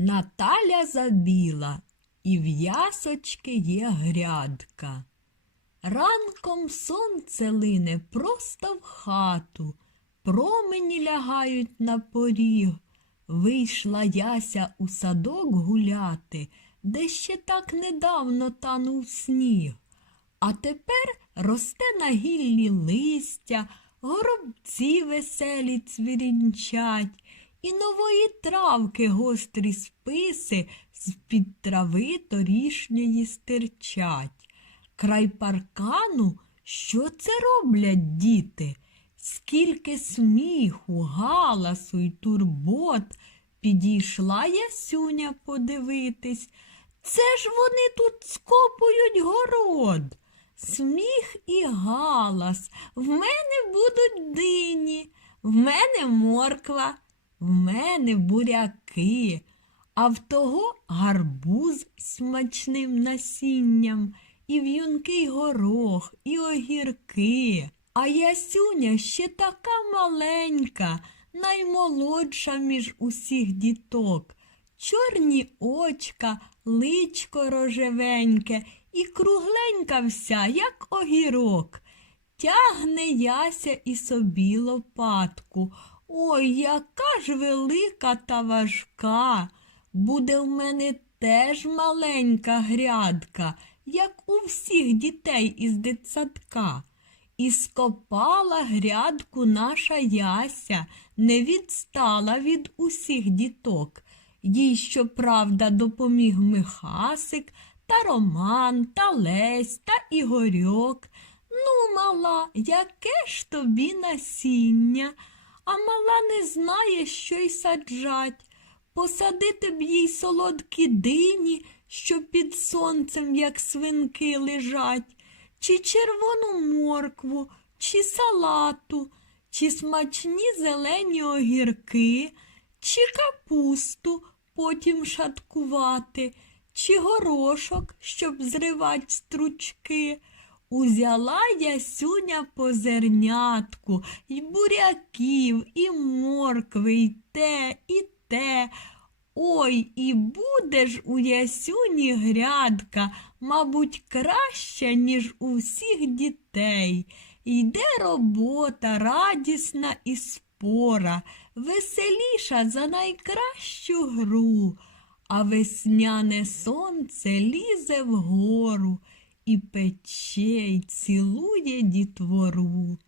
Наталя забіла, і в ясочки є грядка. Ранком сонце лине просто в хату, промені лягають на поріг. Вийшла яся у садок гуляти, де ще так недавно танув сніг. А тепер росте на гіллі листя, горобці веселі цвірінчать, і нової травки гострі списи з-під трави торішньої стирчать. Край паркану, що це роблять діти? Скільки сміху, галасу й турбот підійшла ясюня подивитись. Це ж вони тут скопують город. Сміх і галас. В мене будуть дині, в мене морква, в мене буряки, а в того гарбуз з смачним насінням, і в'юнкий горох, і огірки. А ясюня ще така маленька, наймолодша між усіх діток. Чорні очка, личко рожевеньке і кругленька вся, як огірок. Тягне яся і собі лопатку. Ой, яка ж велика та важка. Буде в мене теж маленька грядка, як у всіх дітей із дитсадка. І скопала грядку наша яся, не відстала від усіх діток. Їй, щоправда, допоміг Михасик та Роман, та Лесь та Ігорьок. Ну, мала, яке ж тобі насіння? А мала не знає, що й саджать. Посадити б їй солодкі дині, що під сонцем, як свинки, лежать, чи червону моркву, чи салату, чи смачні зелені огірки, чи капусту потім шаткувати, чи горошок, щоб зривать стручки. Узяла ясюня по зернятку, й буряків, і моркви, й те, і те. Ой, і буде ж у ясюні грядка, мабуть, краща, ніж у всіх дітей. Йде робота радісна і спора, веселіша за найкращу гру, а весняне сонце лізе вгору і пече і цілує дітвору.